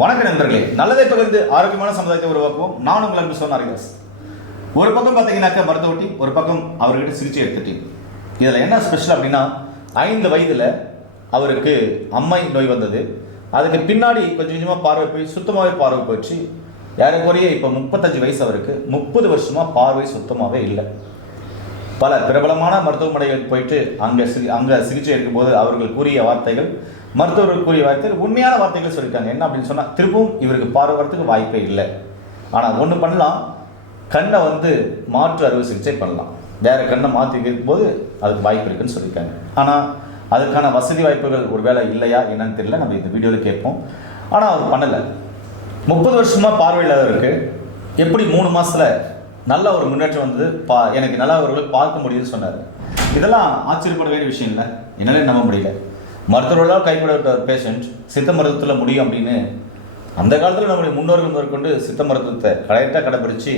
வணக்க நண்பர்களே. நல்லதை பகிர்ந்து ஆரோக்கியமான சமுதாயத்தை உருவாக்குவோம். நான் உங்கள் அன்பு சொன்ன ஹரிதாஸ். ஒரு பக்கம் பார்த்தீங்கன்னாக்கா மருத்துவ டீம் ஒரு பக்கம் அவர்கிட்ட சிகிச்சை எடுத்த இதில் என்ன ஸ்பெஷல் அப்படின்னா ஐந்து வயதில் அவருக்கு அம்மை நோய் வந்தது. அதுக்கு பின்னாடி கொஞ்சம் கொஞ்சமாக பார்வை போய் சுத்தமாகவே பார்வை போச்சு. ஏறக்குறைய இப்போ முப்பத்தஞ்சு வயசு அவருக்கு. முப்பது வருஷமாக பார்வை சுத்தமாகவே இல்லை. பல பிரபலமான மருத்துவமனைகளுக்கு போயிட்டு அங்கே சிகி அங்கே சிகிச்சை எடுக்கும்போது அவர்கள் கூறிய வார்த்தைகள் மருத்துவர்கள் கூறிய வார்த்தைகள் உண்மையான வார்த்தைகள் சொல்லியிருக்காங்க. என்ன அப்படின்னு சொன்னால் திரும்பவும் இவருக்கு பார்வை வரத்துக்கு வாய்ப்பே இல்லை. ஆனால் ஒன்று பண்ணலாம். கண்ணை வந்து மாற்று அறுவை சிகிச்சை பண்ணலாம். வேறு கண்ணை மாற்றி வைக்கும் போது அதுக்கு வாய்ப்பு இருக்குன்னு சொல்லியிருக்காங்க. ஆனால் அதுக்கான வசதி வாய்ப்புகள் ஒருவேளை இல்லையா என்னன்னு தெரியல. நம்ம இந்த வீடியோவில் கேட்போம். ஆனால் அவர் பண்ணலை. முப்பது வருஷமாக பார்வையில்லாதவருக்கு எப்படி மூணு மாதத்தில் நல்ல ஒரு முன்னேற்றம் வந்தது? பா எனக்கு நல்லா அவர்களை பார்க்க முடியுதுன்னு சொன்னார். இதெல்லாம் ஆச்சரியப்பட வேண்டிய விஷயம் இல்லை. என்னாலே நம்ப முடியல. மருத்துவர்களால் கைப்பட பேஷண்ட் சித்த மருத்துவத்தில் முடியும் அப்படின்னு அந்த காலத்தில் நம்முடைய முன்னோர்கள் முதற்கொண்டு சித்த மருத்துவத்தை கரெக்டாக கடைபிடிச்சு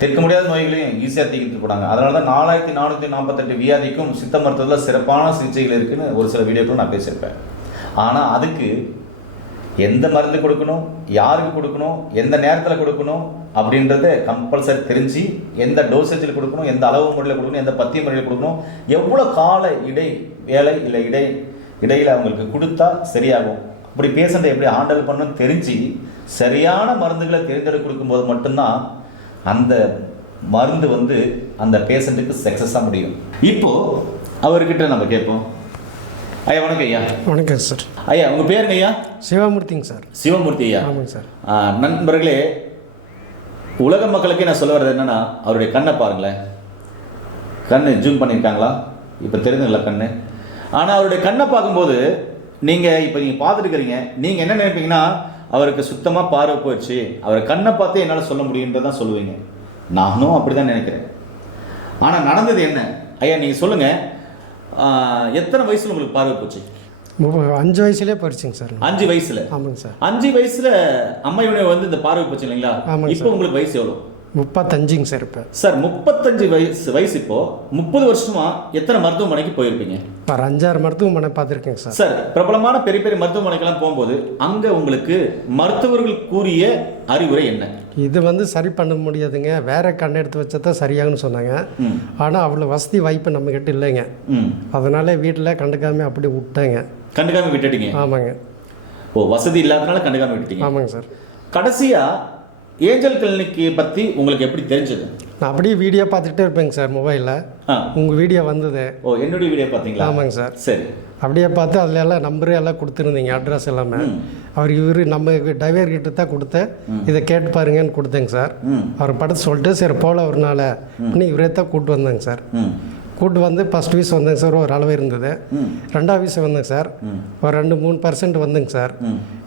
தீர்க்க முடியாத நோய்களையும் ஈஸியாக தீர்த்து போனாங்க. அதனால தான் நாலாயிரத்தி நானூற்றி நாற்பத்தெட்டு வியாதிக்கும் சித்த மருத்துவத்தில் சிறப்பான சிகிச்சைகள் இருக்குதுன்னு ஒரு சில வீடியோக்கள் நான் பேசியிருப்பேன். ஆனால் அதுக்கு எந்த மருந்து கொடுக்கணும் யாருக்கு கொடுக்கணும் எந்த நேரத்தில் கொடுக்கணும் அப்படின்றத கம்பல்சரி தெரிஞ்சு எந்த டோசேஜில் கொடுக்கணும் எந்த அளவு முறையில் கொடுக்கணும் எந்த பத்திய முறையில் கொடுக்கணும் எவ்வளோ கால இடை வேலை இல்லை இடை இடையில் அவங்களுக்கு கொடுத்தா சரியாகும். அப்படி பேஷண்ட்டை எப்படி ஹேண்டில் பண்ணணும்னு தெரிஞ்சு சரியான மருந்துகளை தேர்ந்தெடுத்து கொடுக்கும்போது மட்டும்தான் அந்த மருந்து வந்து அந்த பேஷண்ட்டுக்கு சக்ஸஸாக முடியும். இப்போ அவர்கிட்ட நம்ம கேட்போம். ஐயா வணக்கம் ஐயா. வணக்கம் சார். ஐயா உங்கள் பேருங்க ஐயா? சிவமூர்த்திங்க சார். சிவமூர்த்தி ஐயா. ஆமாங்க சார். நண்பர்களே உலக மக்களுக்கு நான் சொல்ல வர்றது என்னன்னா அவருடைய கண்ணை பாருங்களேன். கண்ணு ஜூம் பண்ணியிருக்காங்களா இப்போ தெரிஞ்சுங்களா கண்ணு? ஆனால் அவருடைய கண்ணை பார்க்கும்போது நீங்கள் இப்போ நீங்கள் பார்த்துட்டு இருக்கிறீங்க நீங்கள் என்ன நினைப்பீங்கன்னா அவருக்கு சுத்தமாக பார்வை போயிடுச்சு. அவர் கண்ணை பார்த்தே என்னால் சொல்ல முடியுன்றதான் சொல்லுவீங்க. நானும் அப்படி தான் நினைக்கிறேன். ஆனால் நடந்தது என்ன? ஐயா நீங்கள் சொல்லுங்கள் எத்தனை வயசில் உங்களுக்கு பார்வை போச்சு? அஞ்சு வயசுலேயே போயிடுச்சுங்க சார். அஞ்சு வயசுல? ஆமாங்க சார். அஞ்சு வயசுல அம்மையுடைய வந்து இந்த பார்வை போச்சு இல்லைங்களா? இப்போ உங்களுக்கு வயசு எவ்வளோ முப்பத்தஞ்சுங்க சார் இப்போ. சார் முப்பத்தஞ்சு வயசு வயசு இப்போ முப்பது வருஷமா எத்தனை மருத்துவமனைக்கு போயிருப்பீங்க? ஒரு அஞ்சாறு மருத்துவமனை பார்த்துருக்கேங்க சார். சார் பிரபலமான பெரிய பெரிய மருத்துவமனைக்கெல்லாம் போகும்போது அங்க உங்களுக்கு மருத்துவர்கள் கூறிய அறிவுரை என்ன? இது வந்து சரி பண்ண முடியாதுங்க. வேற கண் எடுத்து வச்சா தான் சரியாகும்னு சொன்னாங்க. ஆனால் அவ்வளோ வசதி வாய்ப்பு நம்மக்கிட்ட இல்லைங்க. அதனால வீட்டில் கண்டுக்காம அப்படி விட்டேங்க. கண்டுக்காம விட்டுட்டீங்க? ஆமாங்க. ஓ வசதி இல்லாதனால கண்டுக்காம விட்டுட்டீங்க? ஆமாங்க சார். கடைசியா ஏஞ்சல் கிளினிக்கு பத்தி உங்களுக்கு எப்படி தெரிஞ்சது? நான் அப்படியே வீடியோ பார்த்துட்டே இருப்பேங்க சார் மொபைலில் உங்கள் வீடியோ வந்தது. ஓ என்னுடைய வீடியோ பாத்தீங்களா ஆமாங்க சார். சரி. அப்படியே பார்த்து அதில் எல்லாம் நம்பரு எல்லாம் கொடுத்துருந்தீங்க அட்ரஸ் எல்லாமே. அவர் இவர் நம்ம டிரைவர் கிட்ட தான் கொடுத்து இதை கேட்டு பாருங்கன்னு கொடுத்தேங்க சார். அவர் படுத்து சொல்லிட்டு சரி போல ஒரு நாள். பண்ணி இவரே தான் கூப்பிட்டு வந்தேங்க சார். கூட்டு வந்து ஃபஸ்ட் வீஸ் வந்தேங்க சார் ஒரு அளவு இருந்தது. ரெண்டாவது வீஸ் வந்தேங்க சார். ஒரு ரெண்டு மூணு பர்சன்ட் வந்துங்க சார்.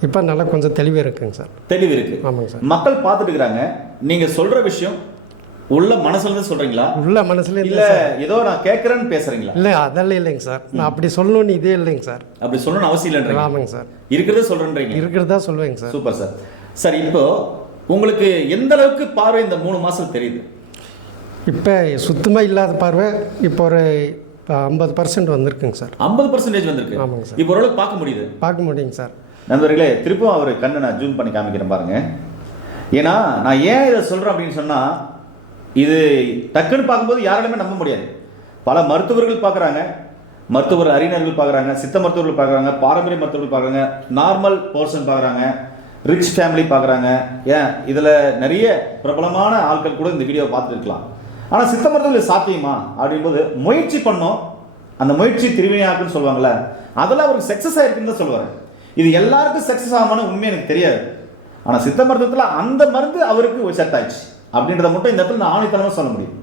இப்போ நல்லா கொஞ்சம் தெளிவாக இருக்குங்க சார். தெளிவு இருக்கு. ஆமாங்க சார். மக்கள் பார்த்துட்டு இருக்கிறாங்க நீங்க சொல்ற விஷயம் உள்ள மனசுல இருந்து சொல்றீங்களா? உள்ள மனசுல இல்ல ஏதோ நான் கேட்கறேன்னு பேசுறீங்களா? இல்லை அதெல்லாம் இல்லைங்க சார். நான் அப்படி சொல்லணும்னு இதே இல்லைங்க சார். அப்படி சொல்லணும்னு அவசியம் இல்லைன்றீங்க. ஆமாங்க சார். இருக்கிறத சொல்றேன்றீங்க. இருக்கிறதா சொல்லுவேங்க சார். Super sir. சார் இப்போ உங்களுக்கு எந்த அளவுக்கு பார்வை இந்த மூணு மாசம் தெரியுது? இப்போ சுத்தமாக இல்லாத பார்வை இப்போ ஒரு ஐம்பது பர்சன்ட் வந்திருக்குங்க சார். ஐம்பது பர்சன்டேஜ் வந்திருக்கு. ஆமாங்க சார். இப்போ ஓரளவுக்கு பார்க்க முடியுது. பார்க்க முடியுங்க சார். நண்பர்களே திருப்பும் அவர் கண்ணை நான் ஜூம் பண்ணி காமிக்கிறேன் பாருங்க. ஏன்னா நான் ஏன் இதை சொல்றேன் அப்படின்னு சொன்னா இது டக்குன்னு பார்க்கும்போது யாராலுமே நம்ப முடியாது. பல மருத்துவர்கள் பார்க்குறாங்க. மருத்துவர் அறிஞர்கள் பார்க்குறாங்க. சித்த மருத்துவர்கள் பார்க்குறாங்க. பாரம்பரிய மருத்துவர்கள் பார்க்குறாங்க. நார்மல் பர்சன் பார்க்குறாங்க. ரிச் ஃபேமிலி பார்க்குறாங்க. ஏன்? இதில் நிறைய பிரபலமான ஆட்கள் கூட இந்த வீடியோவை பார்த்துருக்கலாம். ஆனால் சித்த மருத்துவத்தில் சாத்தியமா? அப்படின்போது முயற்சி பண்ணோம். அந்த முயற்சி திருவினையாக்குன்னு சொல்லுவாங்கள்ல அதெல்லாம் அவருக்கு சக்ஸஸ் ஆகிருக்குன்னு தான் சொல்லுவாங்க இது எல்லாருக்கும் சக்ஸஸ் ஆகுமான உண்மை எனக்கு தெரியாது. ஆனால் சித்த மருத்துவத்தில் அந்த மருந்து அவருக்கு ஒரு செட் ஆயிடுச்சு. அப்படின்றத மட்டும் இந்த இடத்துல நான் ஆணித்தனமாக சொல்ல முடியும்.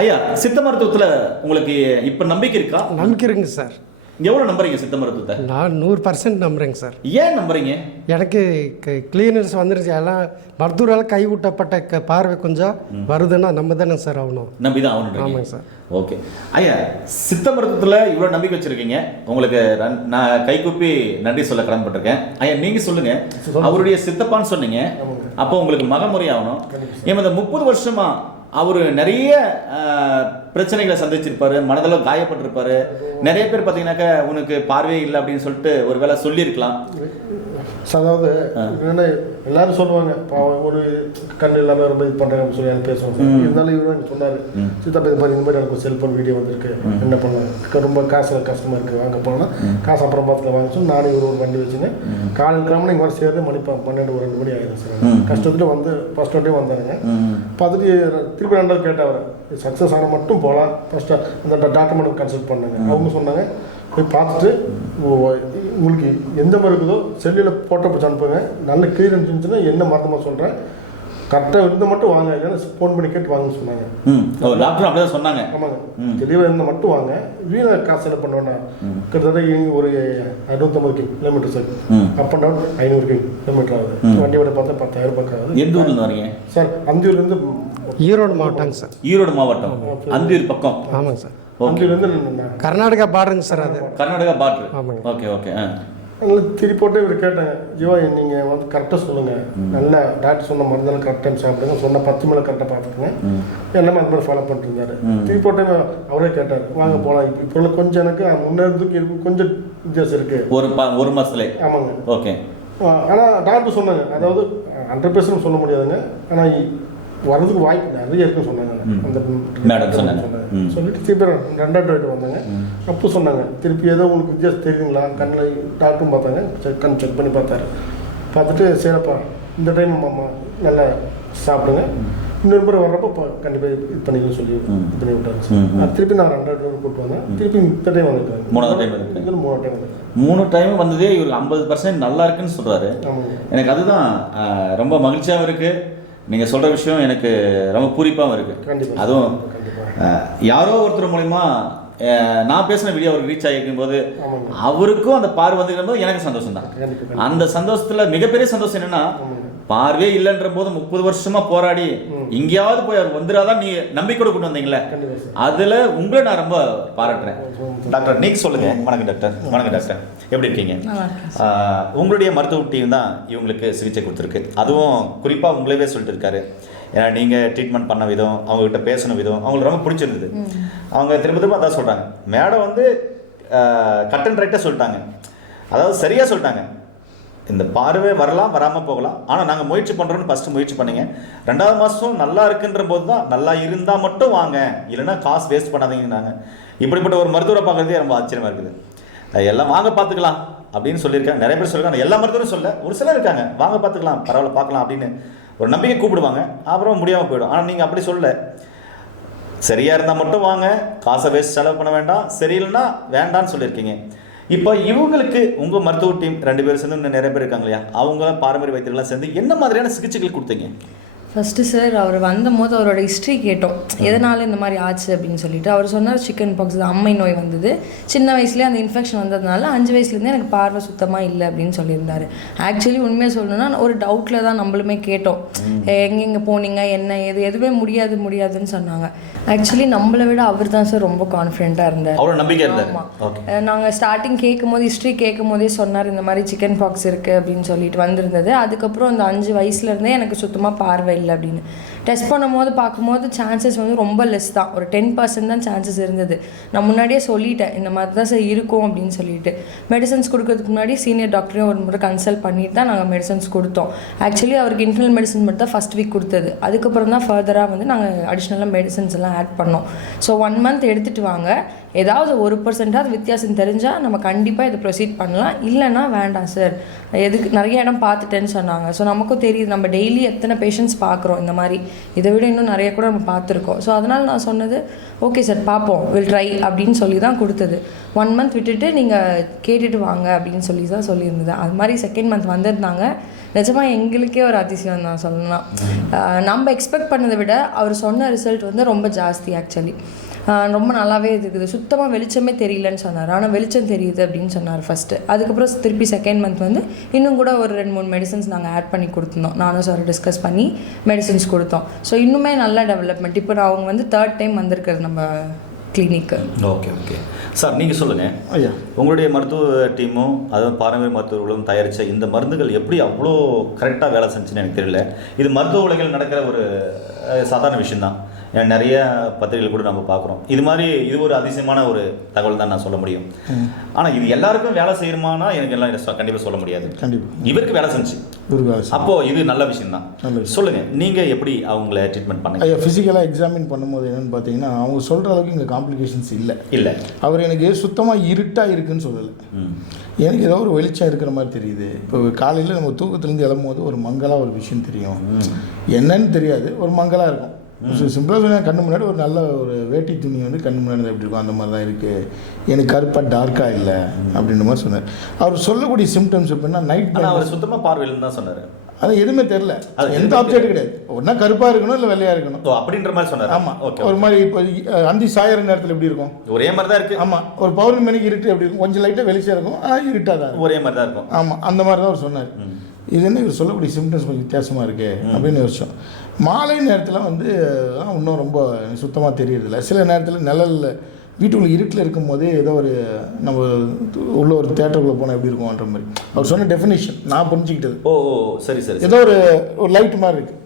ஐயா சித்த மருத்துவத்தில் உங்களுக்கு இப்போ நம்பிக்கை இருக்கா? நம்பிக்கை இருக்குங்க சார். எவ்வளோ நம்புறீங்க சித்த மருத்துவத்தை? நான் நூறு பர்சன்ட் நம்புறேங்க சார். ஏன் நம்புறீங்க? எனக்கு கிளீனர்ஸ் வந்துருச்சு. எல்லாம் மருத்துவரால் கைவிட்டப்பட்ட பார்வை கொஞ்சம் வருதுன்னா நம்ம தானே சார் ஆகணும். நம்பி தான் ஆகணுன்றீங்க ஆமாங்க சார். ஓகே. ஐயா சித்த மருத்துவத்தில் இவ்வளோ நம்பிக்கை வச்சிருக்கீங்க. உங்களுக்கு நன்- கைகூப்பி நன்றி சொல்ல கடமைப்பட்டிருக்கேன். ஐயா நீங்க சொல்லுங்க. அவருடைய சித்தப்பான்னு சொன்னீங்க. அப்போ உங்களுக்கு மகமுறை ஆகணும். ஏன் இந்த முப்பது வருஷமா அவர் நிறைய பிரச்சனைகளை சந்திச்சிருப்பாரு மனதில் காயப்பட்டிருப்பாரு. நிறைய பேர் பார்த்தீங்கன்னாக்கா உனக்கு பார்வையே இல்லை அப்படின்னு சொல்லிட்டு ஒரு வேளை சொல்லியிருக்கலாம். அதாவது என்னன்னா எல்லாரும் சொல்லுவாங்க ஒரு கண் இல்லாமல் ரொம்ப இது பண்ணுறாங்க அப்படின்னு சொல்லி பேசுவாங்க. இருந்தாலும் இவரும் எனக்கு சொன்னார். சித்தப்பா இது மாதிரி இந்த மாதிரி எனக்கு செல்ஃபோன் வீடியோ வந்திருக்கு. என்ன பண்ணலாம்? ரொம்ப காசு கஷ்டமாக இருக்குது வாங்க போனால் காசு அப்புறம் பார்த்துல வாங்க சொல்லி நானும் இவர் ஒரு வண்டி வச்சுங்க காலையில் கிளம்புனா இங்கே வர சேர்ந்து மணி பன்னெண்டு ஒரு ரெண்டு மணி ஆயிடும் சார். கஷ்டத்துல வந்து ஃபர்ஸ்ட் வண்டியே வந்தாருங்க பார்த்துட்டு திருப்பி ரெண்டாவது கேட்டேன் அவரை சக்ஸஸ் ஆனால் மட்டும் போகலாம். ஃபஸ்ட்டு அந்த டாக்டர் மட்டும் கன்சல்ட் பண்ணாங்க அவங்க சொன்னாங்க போய் பார்த்துட்டு உங்களுக்கு எந்த மாதிரி இருக்குதோ செல்லில் ஃபோட்டோ பிடிச்சி அனுப்புங்க. நல்ல கிளியரன்ஸ் இருந்துச்சுன்னா என்ன மருத்துவமாக சொல்கிறேன் கரெக்டாக இருந்தால் மட்டும் வாங்க இல்லைன்னா ஃபோன் பண்ணி கேட்டு வாங்கன்னு சொன்னாங்க. டாக்டர் அப்படிதான் சொன்னாங்க. ஆமாங்க. தெளிவாக இருந்தால் மட்டும் வாங்க. வீணா காசு செலவு பண்ண வேண்டாம் கிட்டத்தட்ட ஒரு அறுநூத்தம்பது kilometre sir up and down ஐநூறு கிலோமீட்டர் ஆகுது. வண்டியோட பார்த்தா பத்தாயிரம் ரூபாய் ஆகுது. எந்த ஊர்ல வரீங்க? சார் அந்தியூர்லேருந்து ஈரோடு மாவட்டங்க சார் ஈரோடு மாவட்டம். அந்தியூர் பக்கம். ஆமாங்க சார் நான் கர்நாடகா பார்டருங்க சார் அது. கர்நாடகா பார்டர் ஆமாங்க. ஓகே ஓகே அதனால திருப்பி இவர் கேட்டாங்க ஜீவா நீங்கள் வந்து கரெக்டாக சொல்லுங்கள் நல்ல டாக்டர் சொன்ன மருந்தெல்லாம் கரெக்ட் டைம் சாப்பிடுங்க. சொன்ன பத்து மேலே கரெக்டாக பார்த்துக்குங்க. எல்லாமே அந்த மாதிரி ஃபாலோ பண்ணிட்டு இருந்தாரு திருப்பி அவரே கேட்டார் வாங்க போகலாம் இப்போ இப்போ கொஞ்சம் எனக்கு முன்னேறதுக்கு இருக்கு. கொஞ்சம் வித்தியாசம் இருக்குது ஒரு ஒரு மாசத்துல. ஆமாங்க. ஓகே ஆனால் டாக்டர் சொன்னாங்க அதாவது ஹண்ட்ரட் பர்சன்ட் சொல்ல முடியாதுங்க. ஆனால் வரதுக்கு வாய்ப்பு நிறைய இருக்குன்னு சொன்னாங்க. அந்த மேடம் சொன்னாங்க. சொல்லிட்டு திருப்பி ரெண்டாவது டாக்டர் வந்தாங்க. அப்போ சொன்னாங்க. திருப்பி ஏதோ உங்களுக்கு வித்தியாசம் தெரியுதுங்களா? கண்ணில் டாக்டரும் பார்த்தாங்க. செக் கண் செக் பண்ணி பார்த்தாரு. பார்த்துட்டு சரிப்பா இந்த டைம் மாமா நல்லா சாப்பிடுங்க. இன்னொரு முறை வர்றப்போ கண்டிப்பாக இது பண்ணிக்கணும்னு சொல்லி. இது பண்ணி அது திருப்பி நான் ரெண்டாவது டைம் கூப்பிட்டு வந்தேன். திருப்பி இந்த டைம் வந்துருக்காங்க மூணாவது time வந்திருக்காங்க. மூணாவது டைம் வந்துருக்காங்க மூணு டைம் வந்ததே இவருக்கு ஐம்பது பர்சன்ட் நல்லா இருக்குன்னு சொல்றாரு. ஆமாங்க. எனக்கு அதுதான் ரொம்ப மகிழ்ச்சியாகவும் இருக்கு. நீங்க சொல்ற விஷயம் எனக்கு ரொம்ப பூரிப்பாகவும் இருக்கு. கண்டிப்பா. அதுவும் யாரோ ஒருத்தர் மூலியமா ஆ, நான் பேசின வீடியோ அவருக்கு ரீச் ஆகிருக்கும் போது அவருக்கும் அந்த பார்வை வந்துருக்கும் போது எனக்கு சந்தோஷம் தான் அந்த சந்தோஷத்துல மிகப்பெரிய சந்தோஷம் என்னன்னா பார்வையே இல்லைன்ற போது முப்பது வருஷமா போராடி எங்கேயாவது போய் அவர் வந்துடாதான் நீ நம்பிக்கையோட கொண்டு வந்தீங்களே? அதுல உங்களை நான் ரொம்ப பாராட்டுறேன். டாக்டர் நீங்க சொல்லுங்க. வணக்கம் டாக்டர். வணக்கம் டாக்டர். எப்படி இருக்கீங்க? உங்களுடைய மருத்துவ டீம் தான் இவங்களுக்கு சிகிச்சை கொடுத்துருக்கு. அதுவும் குறிப்பா உங்களவே சொல்லிட்டு இருக்காரு. ஏன்னா நீங்க ட்ரீட்மெண்ட் பண்ண விதம் அவங்க கிட்ட பேசின விதம் அவங்களுக்கு ரொம்ப பிடிச்சிருந்தது. அவங்க திரும்ப திரும்ப அதான் சொல்றாங்க. மேடம் வந்து கட் அண்ட் ரைட்டாக சொல்லிட்டாங்க. அதாவது சரியா சொல்லிட்டாங்க. இந்த பார்வை வரலாம் வராமல் போகலாம். ஆனால் நாங்கள் முயற்சி பண்ணுறோன்னு ஃபஸ்ட்டு முயற்சி பண்ணுங்கள் ரெண்டாவது மாதம் நல்லா இருக்குன்ற போது தான் நல்லா இருந்தால் மட்டும் வாங்க. இல்லைன்னா காசு வேஸ்ட் பண்ணாதீங்கன்னாங்க. இப்படிப்பட்ட ஒரு மருத்துவரை பார்க்குறதே ரொம்ப ஆச்சரியமா இருக்குது. எல்லாம் வாங்க பார்த்துக்கலாம் அப்படின்னு சொல்லியிருக்காங்க. நிறைய பேர் சொல்லியிருக்காங்க. எல்லா மருத்துவரும் சொல்ல ஒரு சிலர் இருக்காங்க. வாங்க பார்த்துக்கலாம் பரவாயில்ல பார்க்கலாம் அப்படின்னு ஒரு நம்பிக்கை கூப்பிடுவாங்க. அப்புறம் முடியாமல் போயிடும். ஆனால் நீங்கள் அப்படி சொல்ல சரியாக இருந்தால் மட்டும் வாங்க. காசை வேஸ்ட் செலவு பண்ண வேண்டாம். சரியில்லைன்னா வேண்டாம்னு சொல்லியிருக்கீங்க. இப்போ இவங்களுக்கு உங்க மருத்துவ டீம் ரெண்டு பேரும் சேர்ந்து இன்னும் நிறைய பேர் இருக்காங்க இல்லையா? அவங்க பாரம்பரிய வைத்தியர்கள்லாம் சேர்ந்து என்ன மாதிரியான சிகிச்சைகள் கொடுத்தீங்க? ஃபஸ்ட்டு சார் அவர் வந்தபோது அவரோட ஹிஸ்ட்ரி கேட்டோம். எதனால இந்த மாதிரி ஆச்சு அப்படின்னு சொல்லிட்டு அவர் சொன்னார் சிக்கன் பாக்ஸ் அம்மை நோய் வந்தது. சின்ன வயசுலேயே அந்த இன்ஃபெக்ஷன் வந்ததுனால அஞ்சு வயசுலேருந்தே எனக்கு பார்வை சுத்தமாக இல்லை அப்படின்னு சொல்லியிருந்தாரு. ஆக்சுவலி உண்மையாக சொல்லணும்னா ஒரு டவுட்டில் தான் நம்மளுமே கேட்டோம். எங்கெங்கே போனீங்க? என்ன? எது? எதுவுமே முடியாது முடியாதுன்னு சொன்னாங்க. ஆக்சுவலி நம்மளை விட அவர் தான் சார் ரொம்ப கான்ஃபிடென்ட்டாக இருந்தார். அவ்வளோ நம்பிக்கை இருந்தாரு. ஆமா. ஓகே அஹ் நாங்க ஸ்டார்டிங் கேட்கும் போது ஹிஸ்ட்ரி கேட்கும் போதே சொன்னார் இந்த மாதிரி சிக்கன் பாக்ஸ் இருக்கு அப்படின்னு சொல்லிட்டு வந்திருந்தது. அதுக்கப்புறம் அந்த அஞ்சு வயசுல இருந்தே எனக்கு சுத்தமா பார்வை இல்லை அப்படின்னு. டெஸ்ட் பண்ணும்போது பார்க்கும்போது சான்சஸ் வந்து ரொம்ப லெஸ் தான். ஒரு டென் பர்சன்ட் தான் சான்சஸ் இருந்தது. நான் முன்னாடியே சொல்லிட்டேன் இந்த மாதிரி தான் சார் இருக்கும் அப்படின்னு சொல்லிட்டு. மெடிசன்ஸ் கொடுக்கறதுக்கு முன்னாடி சீனியர் டாக்டரையும் ஒரு முறை கன்சல்ட் பண்ணிட்டு தான் நாங்கள் மெடிசன்ஸ் கொடுத்தோம். ஆக்சுவலி அவருக்கு இன்டர்னல் மெடிசன் மட்டும் தான் ஃபஸ்ட் வீக் கொடுத்தது. அதுக்கப்புறம் தான் ஃபர்தராக வந்து நாங்கள் அடிஷ்னலாக மெடிசன்ஸ் எல்லாம் ஆட் பண்ணோம். ஸோ ஒன் மந்த் எடுத்துகிட்டு வாங்க. ஏதாவது ஒரு பர்சன்டாவது வித்தியாசம் தெரிஞ்சால் நம்ம கண்டிப்பாக இதை ப்ரொசீட் பண்ணலாம். இல்லைன்னா வேண்டாம் சார் எதுக்கு நிறைய இடம் பார்த்துட்டேன்னு சொன்னாங்க. ஸோ நமக்கும் தெரியுது நம்ம டெய்லி எத்தனை பேஷண்ட்ஸ் பார்க்குறோம் இந்த மாதிரி. இதை விட இன்னும் நிறைய கூட நம்ம பார்த்துருக்கோம். ஸோ அதனால் நான் சொன்னது ஓகே சார் பார்ப்போம். வில் ட்ரை அப்படின்னு சொல்லி தான் கொடுத்தது. ஒன் மந்த் விட்டுட்டு நீங்கள் கேட்டுட்டு வாங்க அப்படின்னு சொல்லி தான் சொல்லியிருந்தது. அது மாதிரி செகண்ட் மந்த் வந்திருந்தாங்க. நிஜமாக எங்களுக்கே ஒரு அதிசயம் தான் சொல்லலாம். நம்ம எக்ஸ்பெக்ட் பண்ணதை விட அவர் சொன்ன ரிசல்ட் வந்து ரொம்ப ஜாஸ்தி ஆக்சுவலி ரொம்ப நல்லாவே இருக்குது. சுத்தமாக வெளிச்சமே தெரியலன்னு சொன்னார். ஆனால் வெளிச்சம் தெரியுது அப்படின்னு சொன்னார் ஃபஸ்ட்டு அதுக்கப்புறம் திருப்பி செகண்ட் மந்த் வந்து இன்னும் கூட ஒரு ரெண்டு மூணு மெடிசன்ஸ் நாங்கள் ஆட் பண்ணி கொடுத்துருந்தோம். நானும் சார் டிஸ்கஸ் பண்ணி மெடிசன்ஸ் கொடுத்தோம். ஸோ இன்னுமே நல்ல டெவலப்மெண்ட் இப்போ நான் அவங்க வந்து தேர்ட் டைம் வந்திருக்கிறது நம்ம கிளினிக்கு ஓகே ஓகே சார் நீங்கள் சொல்லுங்கள் ஐயா. உங்களுடைய மருத்துவ டீமும் அதுவும் பாரம்பரிய மருத்துவர்களும் தயாரித்த இந்த மருந்துகள் எப்படி அவ்வளோ கரெக்டாக வேலை செஞ்சுன்னு எனக்கு தெரியல. இது மருத்துவ உலகில் நடக்கிற ஒரு சாதாரண விஷயம்தான். நிறைய பத்திரிகைகள் கூட நம்ம பார்க்குறோம். இது மாதிரி இது ஒரு அதிசயமான ஒரு தகவல் தான் நான் சொல்ல முடியும். ஆனால் இது எல்லாருக்கும் வேலை செய்யணுமானா எனக்கு எல்லாம் சொ- கண்டிப்பா சொல்ல முடியாது. கண்டிப்பாக இவருக்கு வேலை செஞ்சு. அப்போ இது நல்ல விஷயம் தான். சொல்லுங்க நீங்க எப்படி அவங்கள ட்ரீட்மெண்ட் பண்ணீங்க? ஐயா ஃபிசிக்கலாக எக்ஸாமின் பண்ணும்போது என்னன்னு பார்த்தீங்கன்னா அவங்க சொல்கிற அளவுக்கு இங்கே காம்ப்ளிகேஷன்ஸ் இல்லை. இல்ல. அவர் எனக்கு சுத்தமாக இருட்டாக இருக்குன்னு சொல்லலை. எனக்கு ஏதோ ஒரு வெளிச்சம் இருக்கிற மாதிரி தெரியுது. இப்போ காலையில் நம்ம தூக்கத்துலேருந்து எழும்போது ஒரு மங்களா ஒரு விஷயம் தெரியும். என்னன்னு தெரியாது ஒரு மங்களா இருக்கும். சிம்பிளாக சொன்னால் கண்ணு முன்னாடி ஒரு நல்ல ஒரு வேட்டி துணி வந்து கண்ணு முன்னாடி எப்படி இருக்கும்? அந்த மாதிரி தான் இருக்குது எனக்கு கருப்பாக டார்க்காக இல்லை அப்படின்ற மாதிரி சொன்னார். அவர் சொல்லக்கூடிய சிம்டம்ஸ் எப்படின்னா நைட் அவர் சுத்தமா பார்வையில் தான் சொன்னாரு. அது எதுவுமே தெரில அது எந்த ஆப்ஜெக்ட் கிடையாது. ஒன்றா கருப்பாக இருக்கணும் இல்லை வெள்ளையாக இருக்கணும்? அப்படின்ற மாதிரி சொன்னாரு. ஆமாம் ஓகே ஒரு மாதிரி இப்போ அந்தி சாயற நேரத்தில் எப்படி இருக்கும்? ஒரே மாதிரி தான் இருக்கு. ஆமாம் ஒரு பௌர்ணமி மணிக்கு இருட்டு எப்படி இருக்கும்? கொஞ்சம் லைட்டாக வெளிச்சம் இருக்கும். ஆனால் இருட்டாக தான் ஒரே மாதிரி தான் இருக்கும். ஆமாம் அந்த மாதிரி தான் அவர் சொன்னார். இது என்ன இவர் சொல்லக்கூடிய சிம்டம்ஸ் கொஞ்சம் வித்தியாசமாக இருக்கு அப்படின்னு யோசிச்சோம். மாலை நேரத்தில் வந்து இன்னும் ரொம்ப சுத்தமாக தெரியறதில்ல. சில நேரத்தில் நிழலில் வீட்டுக்குள்ள இருட்டில் இருக்கும்போதே ஏதோ ஒரு நம்ம உள்ள ஒரு தேட்டருக்குள்ளே போனால் எப்படி இருக்கும்ன்ற மாதிரி. அவர் சொன்ன டெஃபினேஷன் நான் புரிஞ்சுக்கிட்டது. ஓ ஓ சரி சரி. ஏதோ ஒரு ஒரு லைட் மாதிரி இருக்கு.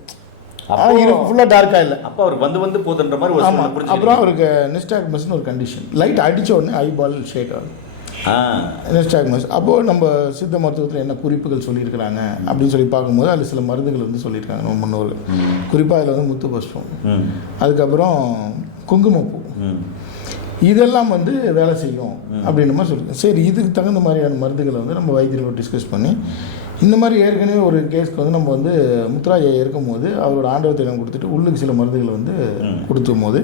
ஆனால் இருக்கு ஃபுல்லாக டார்க்காக இல்லை. அப்ப அவர் வந்து வந்து போதுன்ற மாதிரி ஆமாம் அப்புறம். அவருக்கு நிஸ்டாக்மஸ்னு ஒரு கண்டிஷன் லைட் அடித்த உடனே ஐபால் ஷேக் ஆகும். ஆ. நிஸ்டாக்மஸ் அப்போது நம்ம சித்த மருத்துவத்தில் என்ன குறிப்புகள் சொல்லியிருக்கிறாங்க அப்படின்னு சொல்லி பார்க்கும்போது அதில் சில மருந்துகள் வந்து சொல்லியிருக்காங்க நம்ம முன்னோர்கள். குறிப்பாக அதில் வந்து முத்து புஷ்பம் ம். அதுக்கப்புறம் குங்குமப்பூ. இதெல்லாம் வந்து வேலை செய்யும் அப்படின்ற மாதிரி சொல்லியிருக்கேன் சரி இதுக்கு தகுந்த மாதிரியான மருந்துகளை வந்து நம்ம வைத்தியர்களோட டிஸ்கஸ் பண்ணி இந்த மாதிரி ஏற்கனவே ஒரு கேஸ்க்கு வந்து நம்ம வந்து முத்துராஜை இருக்கும்போது அவரோட ஆண்டவர் தினம் கொடுத்துட்டு உள்ளுக்கு சில மருந்துகளை வந்து கொடுத்தும் போது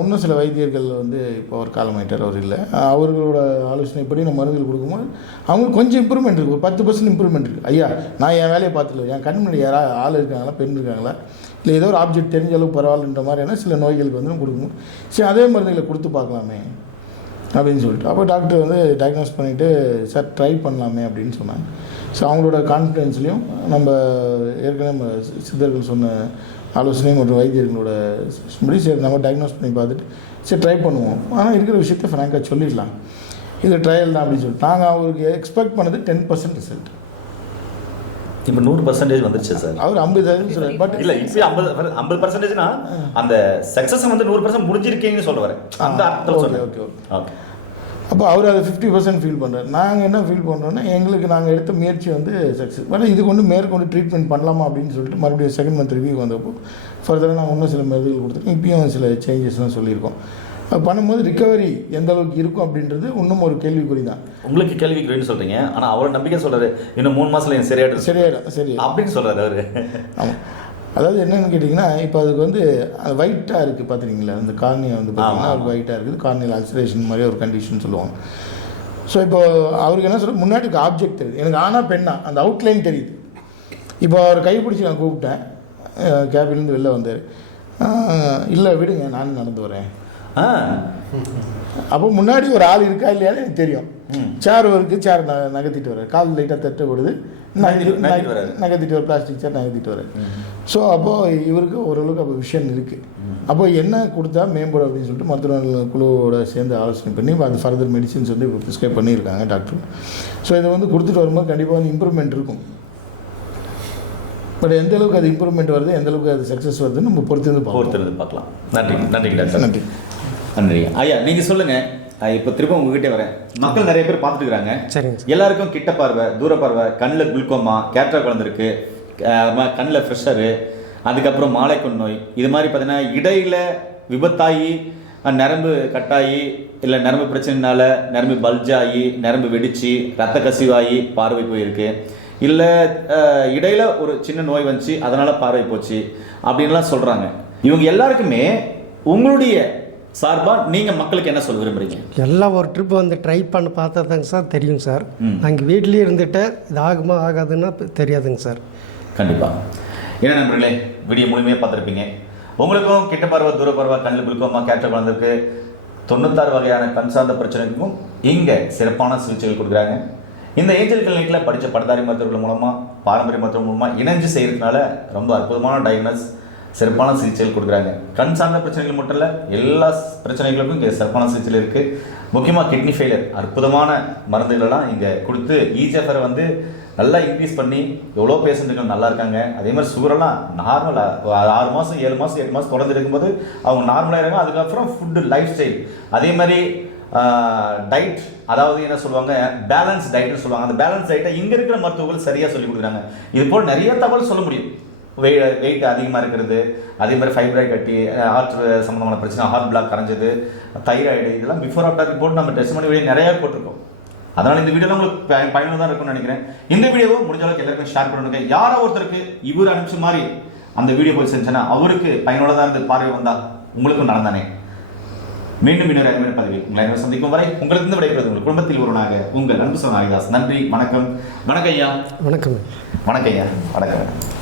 இன்னும் சில வைத்தியர்கள் வந்து இப்போ அவர் காலமாயிட்டார் அவர் இல்லை. அவர்களோட ஆலோசனைப்படி நம்ம மருந்துகள் கொடுக்கும்போது அவங்களுக்கு கொஞ்சம் இம்ப்ரூவ்மெண்ட் இருக்குது ஒரு பத்து பர்சன்ட் இம்ப்ரூவ்மெண்ட் இருக்குது ஐயா நான் என் வேலையை பார்த்துல என் கண் முன்னாடி யாராவது ஆள் இருக்காங்களா பெண் இருக்காங்களா? இல்லை ஏதோ ஒரு ஆப்ஜெக்ட் தெரிஞ்ச அளவுக்கு பரவாயில்லன்ற மாதிரியான சில நோய்களுக்கு வந்து நம்ம கொடுக்கணும். சரி அதே மருந்துகளை கொடுத்து பார்க்கலாமே அப்படின்னு சொல்லிட்டு. அப்போ டாக்டர் வந்து டயக்னோஸ் பண்ணிவிட்டு சார் ட்ரை பண்ணலாமே அப்படின்னு சொன்னாங்க. ஸோ அவங்களோட கான்ஃபிடென்ஸ்லேயும் நம்ம ஏற்கனவே நம்ம சித்தர்கள் சொன்ன ஆலோசனை மற்றும் வைத்தியர்களோட படி சரி நம்ம டயக்னோஸ் பண்ணி பார்த்துட்டு சரி ட்ரை பண்ணுவோம். ஆனால் இருக்கிற விஷயத்த ஃப்ராங்காக சொல்லிடலாம். இது ட்ரையல் தான் அப்படின்னு சொல்லிட்டு. நாங்கள் அவருக்கு எக்ஸ்பெக்ட் பண்ணது டென் பர்சன்ட் ரிசல்ட் இப்போ நூறு பர்சன்டேஜ் வந்துருச்சு சார். அவர் ஐம்பது சொல்றாரு. பட் இல்ல இப்போ ஐம்பது ஐம்பது பர்சன்டேஜ்னா அந்த சக்சஸ் வந்து நூறு பர்சன்ட் முடிஞ்சிருக்கீங்கன்னு சொல்ல வரேன். அந்த அர்த்தத்தில் சொன்னேன் ஓகே ஓகே. ஓகே. அப்போ அவர் அதை ஃபிஃப்டி பர்சன்ட் ஃபீல் பண்ணுறாரு நாங்கள் என்ன ஃபீல் பண்ணுறோன்னா எங்களுக்கு நாங்கள் எடுத்த முயற்சி வந்து சக்ஸஸ் பட் இது கொண்டு மேற்கொண்டு ட்ரீட்மெண்ட் பண்ணலாமா அப்படின்னு சொல்லிட்டு மறுபடியும் செகண்ட் மந்த் ரிவ்யூ வந்தப்போ ஃபர்தராக நாங்கள் இன்னும் சில மருந்துகள் கொடுத்துருக்கோம் இப்பயும் சில சேஞ்சஸ்லாம் சொல்லியிருக்கோம். பண்ணும்போது ரிக்கவரி எந்த அளவுக்கு இருக்கும் அப்படின்றது இன்னும் ஒரு கேள்விக்குறி தான். உங்களுக்கு கேள்விக்குறின்னு சொல்றீங்க. ஆனா அவர் நம்பிக்கை சொல்றாரு இன்னும் மூணு மாசத்துல என் சரியாயிடும் சரியாயிடும் சரி அப்படின்னு சொல்றாரு அவரு. ஆமாம் அதாவது என்னன்னு கேட்டிங்கன்னா இப்போ அதுக்கு வந்து அது ஒயிட்டாக இருக்குது பார்த்துருக்கீங்களா அந்த கார்னியா வந்து பார்த்தீங்கன்னா ஒரு ஒயிட்டாக இருக்குது. கார்னியல் அல்சரேஷன் மாதிரி ஒரு கண்டிஷன் சொல்லுவாங்க. ஸோ இப்போ அவருக்கு என்ன சொல்ற முன்னாடி ஆப்ஜெக்ட் தெரியுது. எனக்கு ஆனா பெண்ணா? அந்த அவுட்லைன் தெரியுது. இப்போ அவர் கைப்பிடிச்சி நான் கூப்பிட்டேன். கேபின்லேருந்து வெளில வந்தார். இல்லை விடுங்க நான் நடந்து வரேன். ஆ. அப்போ முன்னாடி ஒரு ஆள் இருக்கா இல்லையான்னு எனக்கு தெரியும். சேர் இருக்கு சேர் ந நகர்த்திட்டு வர்றாரு. கால் லைட்டாக தட்ட விடுது நகர்த்திட்டு- வர பிளாஸ்டிக் சேர் நகர்த்திட்டு வர்றாரு. ஸோ அப்போது இவருக்கு ஓரளவுக்கு அப்போ விஷன் இருக்குது அப்போ என்ன கொடுத்தா மேம்படும் அப்படின்னு சொல்லிட்டு மருத்துவர்கள் குழுவோட சேர்ந்து ஆலோசனை பண்ணி அது ஃபர்தர் மெடிசின்ஸ் வந்து இப்போ ப்ரிஸ்கிரைப் பண்ணியிருக்காங்க டாக்டர் ஸோ இதை வந்து கொடுத்துட்டு வரும்போது கண்டிப்பாக வந்து இம்ப்ரூவ்மெண்ட் இருக்கும். பட் எந்த அளவுக்கு அது இம்ப்ரூவ்மெண்ட் வருது எந்த அளவுக்கு அது சக்ஸஸ் வருதுன்னு நம்ம பொறுத்து வந்து பார்ப்போம். பொறுத்திருந்து பார்க்கலாம். நன்றி நன்றி டாக்டர். நன்றி. நன்றி ஐயா நீங்க சொல்லுங்க. அஹ் இப்ப திரும்ப உங்ககிட்ட வரேன். மக்கள் நிறைய பேர் பார்த்துட்டு இருக்காங்க சரிங்க சார். எல்லாருக்கும் கிட்ட பார்வை தூர பார்வை கண்ணில் குளுக்கோமா கேட்ரா குழந்திருக்கு கண்ணில் ப்ரெஷரு அதுக்கப்புறம் மாலைக்கண் நோய். இது மாதிரி பார்த்தீங்கன்னா இடையில விபத்தாகி நரம்பு கட்டாயி இல்லை நரம்பு பிரச்சனைனால நரம்பு பல்ஜாகி நரம்பு வெடிச்சு ரத்த கசிவாகி பார்வை போயிருக்கு. இல்லை இடையில ஒரு சின்ன நோய் வந்துச்சு அதனால பார்வை போச்சு அப்படின்லாம் சொல்றாங்க. இவங்க எல்லாருக்குமே உங்களுடைய சார்பா நீங்க மக்களுக்கு என்ன சொல்ல விரும்புறீங்க? எல்லாம் ஒரு ட்ரிப் வந்து ட்ரை பண்ண பார்த்தா தாங்க சார் தெரியும் சார். நாங்கள் வீட்லேயே இருந்துட்டு இது ஆகுமா ஆகாதுன்னா தெரியாதுங்க சார். கண்டிப்பா. என்ன நண்பர்களே வீடியோ முழுமையாக பார்த்துருப்பீங்க. உங்களுக்கும் கிட்ட பார்வை தூர பார்வை கண்ணில் குளுக்கோமா கேட்ட குழந்தைக்கு தொண்ணூத்தாறு வகையான கண் சார்ந்த பிரச்சனைக்கும் இங்கே சிறப்பான சிகிச்சைகள் கொடுக்குறாங்க. இந்த ஏஞ்சல் கிளினிக்கில் படித்த பட்டதாரி மருத்துவர்கள் மூலமாக பாரம்பரிய மருத்துவம் மூலமாக இணைஞ்சு செய்கிறதுனால ரொம்ப அற்புதமான டயக்னஸ் சிறப்பான சிகிச்சைகள் கொடுக்குறாங்க. கண் சார்ந்த பிரச்சனைகள் மட்டும் இல்லை எல்லா பிரச்சனைகளுக்கும் இங்கே சிறப்பான சிகிச்சைகள் இருக்குது முக்கியமாக கிட்னி ஃபெயிலியர் அற்புதமான மருந்துகளெல்லாம் இங்கே கொடுத்து ஈஜெஃபரை வந்து நல்லா இன்க்ரீஸ் பண்ணி எவ்வளோ பேஷண்ட்டுகள் நல்லா இருக்காங்க. அதே மாதிரி சுகரெல்லாம் நார்மலாக ஆறு மாதம் ஏழு மாதம் எட்டு மாதம் தொடர்ந்து இருக்கும்போது அவங்க நார்மலாக இருக்காங்க. அதுக்கப்புறம் ஃபுட்டு லைஃப் ஸ்டைல் அதே மாதிரி டைட் அதாவது என்ன சொல்லுவாங்க? பேலன்ஸ் டயட்னு சொல்லுவாங்க. அந்த பேலன்ஸ் டயட்டை இங்கே இருக்கிற மருத்துவர்கள் சரியாக சொல்லி கொடுக்குறாங்க. இது போல் நிறைய தகவல் சொல்ல முடியும். வெய் வெயிட் அதிகமாக இருக்கிறது. அதே மாதிரி ஃபைப்ராய்ட் கட்டி ஹார்ட் சம்மந்தமான பிரச்சனை ஹார்ட் பிளாக் கரைஞ்சது தைராய்டு இதெல்லாம் பிஃபோர் ஆஃப்டர் ரிப்போர்ட் நம்ம டெஸ்ட் பண்ணி வெளியே நிறையா போட்டிருக்கோம். அதனால் இந்த வீடியோவில் உங்களுக்கு பய- பயனுள்ளதா இருக்கும்னு நினைக்கிறேன். இந்த வீடியோவை முடிஞ்ச அளவுக்கு எல்லாருக்கும் ஷேர் பண்ணுங்க. யாரோ ஒருத்தருக்கு இவர் அனுப்பிச்ச மாதிரி அந்த வீடியோ போய் செஞ்சேன்னா அவருக்கு பயனுள்ளதாக இருந்து பார்வை வந்தா உங்களுக்கும் நடந்தானே மீண்டும் இன்னொரு அறிமுறை பதவி உங்களை சந்திக்கும் வரை உங்களுக்கு இருந்து விடைபெறுவது உங்கள் குடும்பத்தில் ஒருவனாக உங்கள் அன்பு சோனாரிதாஸ் நன்றி வணக்கம். வணக்கம் ஐயா. வணக்கம். வணக்கம் ஐயா. வணக்கம்.